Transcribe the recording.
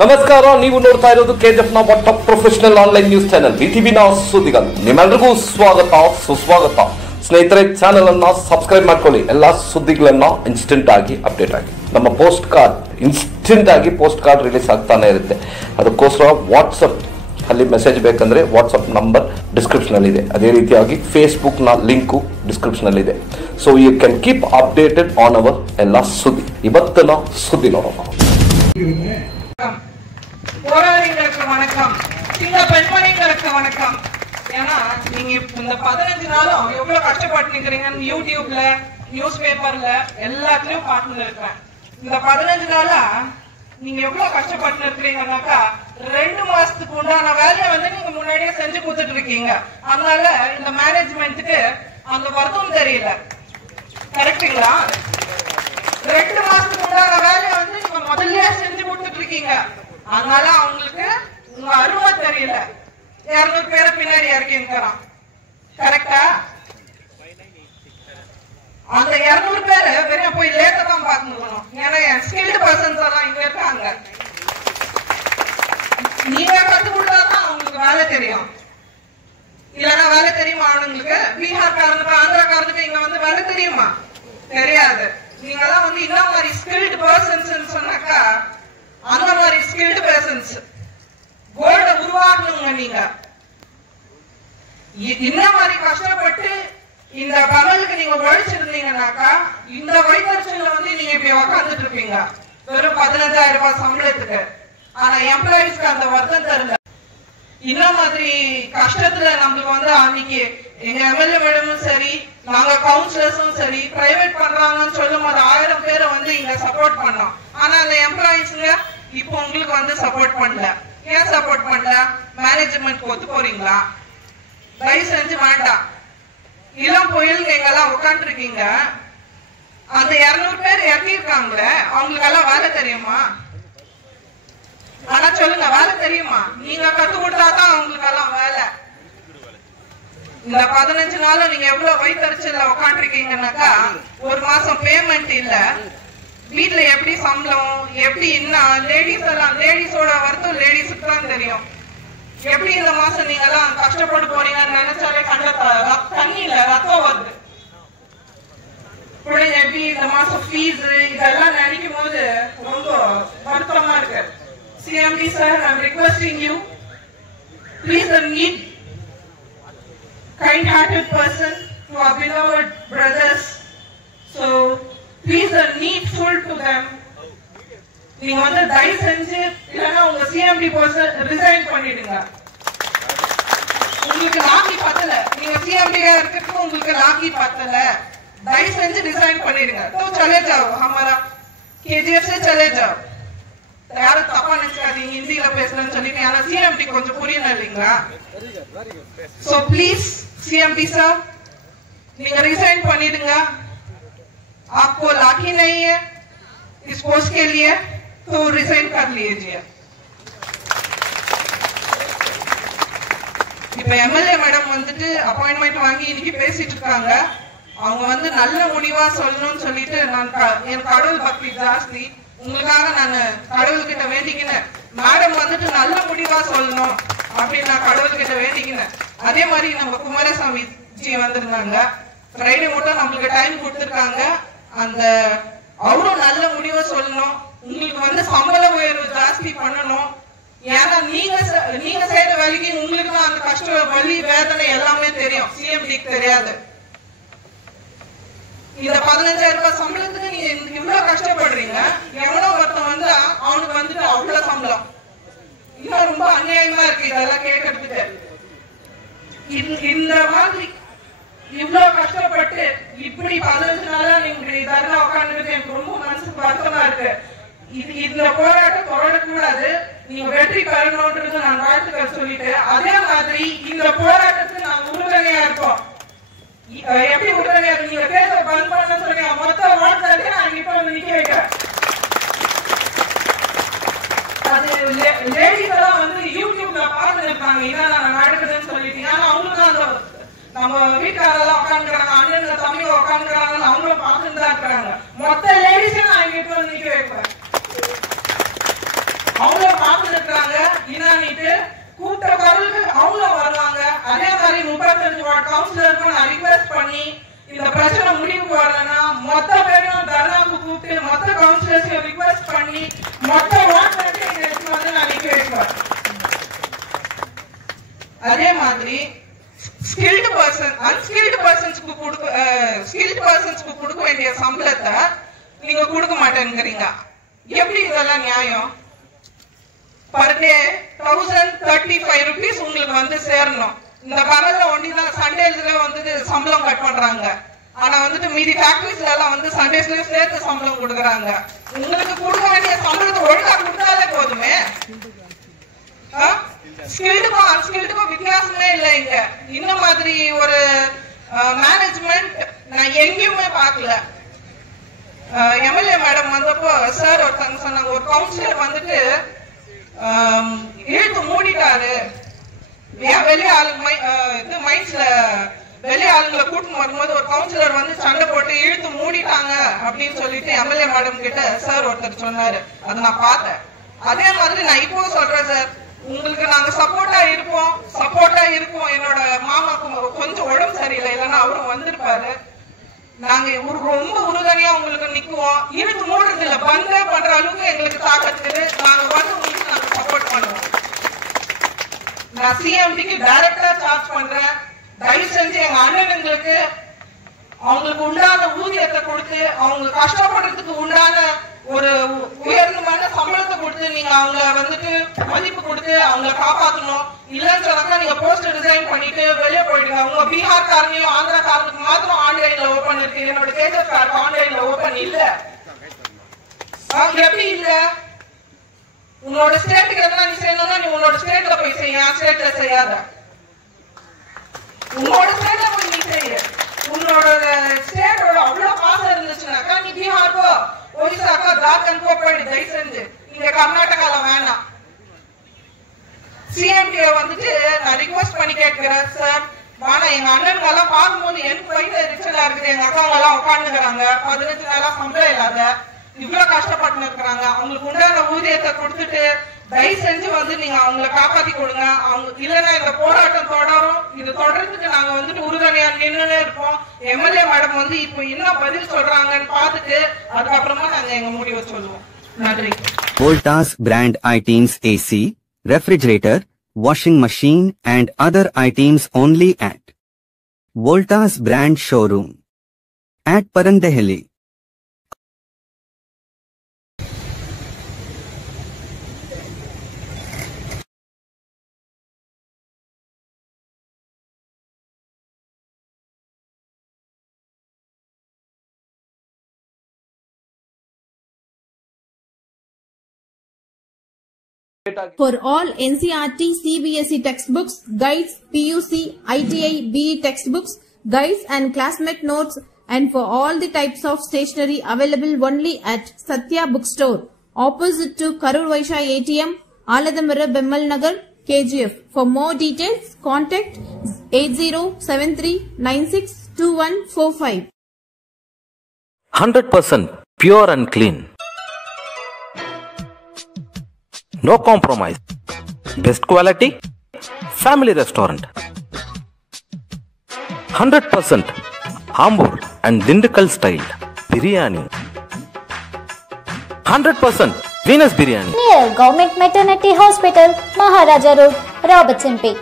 ನಮಸ್ಕಾರ, ನೀವು ನೋಡ್ತಾ ಇರೋದು ಕೆಜಿಎಫ್ ನ top professional online news channel ವಿಟಿವಿನ ಸುದ್ದಿಗಳು. ನಿಮ್ಮೆಲ್ಲರಿಗೂ ಸ್ವಾಗತ ಸುಸ್ವಾಗತ. ಸ್ನೇಹಿತರೆ, ಚಾನೆಲ್ ಅನ್ನ ಸಬ್ಸ್ಕ್ರೈಬ್ ಮಾಡ್ಕೊಳ್ಳಿ. ಎಲ್ಲಾ ಸುದ್ದಿಗಳನ್ನ ಇನ್ಸ್ಟೆಂಟ್ ಆಗಿ ಅಪ್ಡೇಟ್ ಆಗಿ. ನಮ್ಮ ಪೋಸ್ಟ್ ಕಾರ್ಡ್ ಇನ್ಸ್ಟೆಂಟ್ ಆಗಿ ಪೋಸ್ಟ್ ಕಾರ್ಡ್ ರಿಲೀಸ್ ಆಗ್ತಾನೆ ಇರುತ್ತೆ. ಅದಕ್ಕೋಸ್ಕರ ವಾಟ್ಸಪ್ ಅಲ್ಲಿ ಮೆಸೇಜ್ ಬೇಕಂದ್ರೆ ವಾಟ್ಸಪ್ ನಂಬರ್ ಡಿಸ್ಕ್ರಿಪ್ಷನ್ ಅಲ್ಲಿ ಇದೆ. ಅದೇ ರೀತಿಯಾಗಿ ಫೇಸ್ಬುಕ್ ನ ಲಿಂಕು ಡಿಸ್ಕ್ರಿಪ್ಷನ್ ಅಲ್ಲಿ ಇದೆ. So you can keep updated on our ಎಲ್ಲ ಸುದ್ದಿ. ಇವತ್ತಿನ ಸುದ್ದಿ ನೋಡೋಣ. போராளிகளுக்கு வணக்கம், சிங்க பெண்மணிகளுக்கு வணக்கம். ஏன்னா நீங்க இந்த 15 நாளும் எவ்வளவு கஷ்டப்பட்டு நிக்கிறீங்கன்னு யூடியூப்ல, நியூஸ் பேப்பர்ல எல்லாத்துலயும் பார்த்துட்டு இருக்கேன். இந்த 15 நாளா நீங்க எவ்வளவு கஷ்டப்பட்டு இருக்கிறீங்கன்னாக்கா 2 மாசத்துக்கு உண்டான வேலையை வந்து நீங்க முன்னாடியே செஞ்சு கொடுத்துட்டு இருக்கீங்க. அதனால இந்த மேனேஜ்மெண்ட்டுக்கு அந்த வருத்தம் தெரியல. கரெக்டுங்களா? 2 மாசத்துக்கு உண்டான வேலையை வந்து நீங்க முதல்லயே செஞ்சு கொடுத்துட்டு இருக்கீங்க. அதனால அவங்களுக்கு உங்க அருமை தெரியல. 200 பேரை பின்னாடி இறக்கிங்கிறான். கரெக்டா? அந்த 200 பேரு வெளியே போய் லேட்டா தான் பாக்கணும். ஏன்னா ஸ்கில்டு பர்சன்ஸ் எல்லாம் இங்க இருக்காங்க. நீங்க கத்து கொடுத்தாதான் அவங்களுக்கு வேலை தெரியும். இல்லன்னா வேலை தெரியுமா அவங்களுக்கு? பீகார்காரனுக்கு, ஆந்திராக்காரனுக்கு இங்க வந்து வேலை தெரியுமா? தெரியாது. நீங்க தான் வந்து இந்த மாதிரி ஸ்கில்டு பர்சன்ஸ் சொன்னாக்கா அந்த மாதிரி ஸ்கில்டு பர்சன்ஸ் கோல்ட உருவாக்கணுங்க. நீங்க இந்த மாதிரி கஷ்டப்பட்டு இந்த பகலுக்கு நீங்க உழைச்சிருந்தீங்கன்னாக்கா இந்த வைத்தறிச்சல்ல வந்து நீங்க இப்ப உட்காந்துட்டு இருப்பீங்க வெறும் 15,000 ரூபாய் சம்பளத்துக்கு. ஆனா எம்ப்ளாயிஸ்க்கு அந்த வருத்தம் தெரியல. இந்த மாதிரி கஷ்டத்துல நம்மளுக்கு வந்து அன்னைக்கு எங்க எம்எல்ஏ மேடமும் சரி, நாங்க கவுன்சிலர்ஸும் சரி, பிரைவேட் பண்றாங்கன்னு சொல்லும் போது 1000 பேரை வந்து இங்க சப்போர்ட் பண்ணோம். ஆனா அந்த எம்ப்ளாயிஸ்ங்க இப்போ உங்களுக்கு வந்து சப்போர்ட் பண்ணல. ஏன் சப்போர்ட் பண்ணல? மேனேஜ்மெண்ட் ஒத்து போறீங்களா? தயவு செஞ்சு வேண்டாம். இளம் புயல் எங்கெல்லாம் உட்காந்து இருக்கீங்க. அந்த 200 பேர் இறங்கிருக்காங்களே, அவங்களுக்கு எல்லாம் வேலை தெரியுமா? ஆனா சொல்லுங்க, வேலை தெரியுமா? நீங்க கத்து கொடுத்தாதான் அவங்களுக்கு எல்லாம் வேலை. இந்த 15 நாளும் நீங்க எவ்வளவு வயிற்றுச்சல்ல உட்காந்து இருக்கீங்கன்னாக்கா ஒரு மாசம் பேமெண்ட் இல்ல. வீட்டுல எப்படி சம்பளம், எப்படி இன்னும் லேடிஸோட வருத்தம் லேடிஸுக்கு தான் தெரியும். எப்படி இந்த மாசம் நீங்க எல்லாம் கஷ்டப்பட்டு போறீங்கன்னு நினைச்சாலே தண்ணி இல்ல, ரத்தம் வருது. பிள்ளைங்க எப்படி இந்த மாசம் ஃபீஸ் இதெல்லாம் நினைக்கும் போது ரொம்ப வருத்தமா இருக்கு. CMD sir, I'm requesting you, please need kind-hearted person to our beloved brothers. So please needful to them. நீங்க வந்து தயவு செஞ்சு இல்லைன்னா உங்க CMD person ரிசைன் பண்ணிடுங்க. உங்களுக்கு லாக்கி பத்தல, நீங்க CMD இருக்கிறதுக்கு உங்களுக்கு லாக்கி பத்தல, தயவு செஞ்சு ரிசைன் பண்ணிடுங்க. तो चले जाओ, हमारा KGF से चले जाओ. யாரும் தப்பா நினைச்சுக்காதீங்க ஹிந்தியில பேசுறேன்னு சொல்லிட்டு. ஆனா CMD கொஞ்சம் புரியணும் இல்லைங்களா? சோ ப்ளீஸ் CMD சார், நீங்க ரிசைன் பண்ணிடுங்க. आपको लाठी नहीं है इस पोस्ट के लिए, तो रिजाइन कर लीजिए. இப்ப எம்எல்ஏ மேடம் வந்துட்டு அப்பாயின்மெண்ட் வாங்கி இன்னைக்கு பேசிட்டு இருக்காங்க. அவங்க வந்து நல்ல முடிவா சொல்லணும்னு சொல்லிட்டு நான் என் கடவுள் பக்தி ஜாஸ்தி, உங்களுக்காக நான் கடவுள்கிட்ட வேண்டிக்கினேன். மேடம் வந்துட்டு நல்ல முடிவா சொல்லணும் அப்படின்னு நான் கடவுள்கிட்ட வேண்டிக்கினேன். அதே மாதிரி நம்ம குமாரசாமி ஜி வந்திருந்தாங்க. ஃப்ரைடே மட்டும் நம்மளுக்கு டைம் கொடுத்துருக்காங்க. அந்த அவரும் நல்ல முடிவை சொல்லணும். உங்களுக்கு வந்து சம்பள உயர்வு ஜாஸ்தி பண்ணணும். ஏன்னா நீங்க செய்யற வேலைக்கு உங்களுக்கு தான் அந்த கஷ்ட வலி வேதனை எல்லாமே தெரியும், CMDக்கு தெரியாது. இந்த 15,000 ரூபாய் சம்பளத்துக்கு நீங்க இவ்வளவு கஷ்டப்படுறீங்க. எவ்வளவு ஒருத்தன் வந்து அவனுக்கு வந்துட்டு அவ்வளவு சம்பளம், இன்னும் ரொம்ப அநியாயமா இருக்கு இதெல்லாம் கேட்கறதுக்கு. இந்த மாதிரி இவ்வளவு கஷ்டப்பட்டு இப்படி 15 நாளா நீங்க இதெல்லாம் உட்காந்துட்டு எனக்கு ரொம்ப மனசுக்கு வருத்தமா இருக்கு. இந்த போராட்டம் தொடரக்கூடாது. நீங்க வெற்றி பெறணும்ன்றது நான் வாழ்த்துக்கள் சொல்லிட்டு, அதே மாதிரி இந்த போராட்டத்துக்கு நான் உறுதுணையா இருக்கோம். எப்படி உறுதுணையா இருக்கு? நீங்க பேச பந்த் பண்ண சொல்லுங்க, மொத்த வாழ்க்கை நான் இப்ப வந்து நிக்க வைக்கிறேன். அது லேடிஸ் எல்லாம் வந்து யூடியூப்ல பார்த்துட்டு இருப்பாங்க இதான் நடக்குதுன்னு சொல்லிட்டு. ஆனா அவங்களுக்கு அந்த நம்ம வீட்டுக்காரெல்லாம் உட்காந்துக்கிறாங்க, அண்ணன் தம்பி உட்காந்துக்கிறாங்கன்னு அவங்களும் பார்த்துட்டு தான் இருக்கிறாங்க. மொத்த லேடிஸையும் நான் இங்க இப்ப வந்து நிக்க வைப்பேன். அவங்கள என்னன்னுட்டு கூட்ட குரலுக்கு அவங்களும் வருவாங்க. அதே மாதிரி 35 வார்டு கவுன்சிலருக்கும் நான் ரிக்வெஸ்ட் பண்ணி இந்த பிரச்சனை முடிவுக்கு வரலன்னா மொத்த பேரும் தர்ணாவுக்கு கூப்பிட்டு மொத்த கவுன்சிலர்ஸையும் ரிக்வெஸ்ட் பண்ணி மொத்த வார்டு வந்து நான் பேசுவேன். அதே மாதிரி ஸ்கில்டு பர்சன் அன்ஸ்கில்டு பர்சன்ஸ்க்கு கொடுக்க வேண்டிய சம்பளத்தை நீங்க கொடுக்க மாட்டேங்கிறீங்க. எப்படி இதெல்லாம் நியாயம்? பர் டே 1035 rupees உங்களுக்கு வந்து சேரணும். இந்த பரவல ஒண்டிதான் சண்டேஸ்ல வந்து சம்பளம் கட் பண்றாங்க. ஆனா வந்துட்டு மீதி ஃபேக்டரிஸ்ல எல்லாம் வந்து சண்டேஸ்ல சேர்த்து சம்பளம் கொடுக்குறாங்க. உங்களுக்கு கொடுக்க வேண்டிய சம்பளத்தை ஒழுங்கா கொடுத்தாலே போதுமே. ஸ்கில்டுக்கும் அன்ஸ்கில்டுக்கும் வித்தியாசமே இல்லை இங்க. இந்த மாதிரி ஒரு மேனேஜ்மெண்ட் நான் எங்கேயுமே பார்க்கல. எம்எல்ஏ மேடம் வந்தப்போ சார் ஒருத்தங்க சொன்னாங்க, ஒரு கவுன்சிலர் வந்துட்டு இழுத்து மூடிட்டாரு, வெளியே ஆளுங்க மைண்ட்ஸ்ல வெளியே ஆளுங்களை கூட்டின்னு வரும்போது ஒரு கவுன்சிலர் வந்து சண்டை போட்டு இழுத்து மூடிட்டாங்க அப்படின்னு சொல்லிட்டு எம்எல்ஏ மேடம் கிட்ட சார் ஒருத்தர் சொன்னாரு. அதை நான் பார்த்தேன். அதே மாதிரி நான் இப்போ சொல்றேன் சார், உங்களுக்கு நாங்க சப்போர்ட்டா இருப்போம். என்னோட மாமாக்கு கொஞ்சம் உடம்பு சரியில்லை, இல்லைன்னா அவரும் வந்திருப்பாரு. நாங்க ரொம்ப உறுதுணையா உங்களுக்கு நிக்குவோம். இழுத்து மூடுறது இல்ல, பந்தே பண்ற அளவுக்கு எங்களுக்கு தாக்கத்துக்கு நாங்க வந்து உங்களுக்கு நாங்க சப்போர்ட் பண்ணுவோம். நான் சிஎம்டிக்கு டைரக்டா சார்ஜ் பண்றேன். தயவு செஞ்சு எங்க அண்ணனுங்களுக்கு அவங்களுக்கு உண்டான ஊதியத்தை கொடுத்து அவங்க கஷ்டப்படுறதுக்கு உண்டான ஒரு உயர்ந்தமான சம்பளத்தை கொடுத்து நீங்க அவங்கள வந்துட்டு மதிப்பு கொடுத்து அவங்கள காப்பாற்றணும். இல்லைன்னு சொன்னாக்கா நீங்க போஸ்ட் டிசைன் பண்ணிட்டு வெளியே போயிடுங்க. உங்க பீகார் காரனையும் ஆந்திரா காரனுக்கு மாத்திரம் ஆன்லைன்ல ஓபன் இருக்கு, என்னோட கேஜஸ் கார்டு ஆன்லைன்ல ஓபன் இல்ல. எப்படி இல்ல? உன்னோட ஸ்டேட்டுக்கு எதனா நீ செய்யணும்னா நீ உன்னோட ஸ்டேட்ல போய் செய்ய, ஸ்டேட்ல செய்யாத. உன்னோட ஸ்டேட்ல போய் நீ செய்ய. உன்னோட ஸ்டேட்டோட அவ்வளவு பாசம் இருந்துச்சுனாக்கா நீ பீகார்க்கோ ஒரிசாக்கோ ஜார்க்கண்ட்கோ போயிடு. தயவு செஞ்சு இங்க கர்நாடகால வேணாம். சிஎம்டியை வந்துட்டு நான் ரிக்வெஸ்ட் பண்ணி கேட்கிறேன் சார், வானா எங்க அண்ணனுங்க எல்லாம் பார்க்கும்போது எனக்கு வயிறு எரிச்சலா இருக்குது. எங்க அக்காவங்க எல்லாம் உட்காந்துக்கிறாங்க, 15 நாளா சம்பளம் இல்லாத இவ்வளவு கஷ்டப்பட்டு இருக்கிறாங்க. அவங்களுக்கு உண்டான ஊதியத்தை கொடுத்துட்டு தயவு செஞ்சு வந்து நீங்க அவங்களை காப்பாத்தி கொடுங்க. அவங்க இல்லைன்னா இந்த போராட்டம் தொடரும். இது தொடர்றதுக்கு நாங்க வந்துட்டு உறுதுணையா நின்னுனே இருப்போம். எம்எல்ஏ மேடம் வந்து இப்போ என்ன பதில் சொல்றாங்கன்னு பார்த்துட்டு அதுக்கப்புறமா நாங்க எங்க முடிவை சொல்லுவோம். நன்றி. Voltas brand items AC, refrigerator, washing machine and other items only at Voltas brand showroom at Parandehali. For all NCERT, CBSE textbooks, guides, PUC, ITI, BE textbooks, guides and classmate notes, and for all the types of stationery available only at Satya Bookstore, opposite to Karur Vaishya ATM, Aladamara Bemmal Nagar, KGF. For more details, contact 8073962145. 100% pure and clean. No compromise. Best quality. Family restaurant. 100% Ambur and Dindigul style biryani. 100% Venus biryani. Near Government Maternity Hospital, Maharaja Road, Robertson Peak.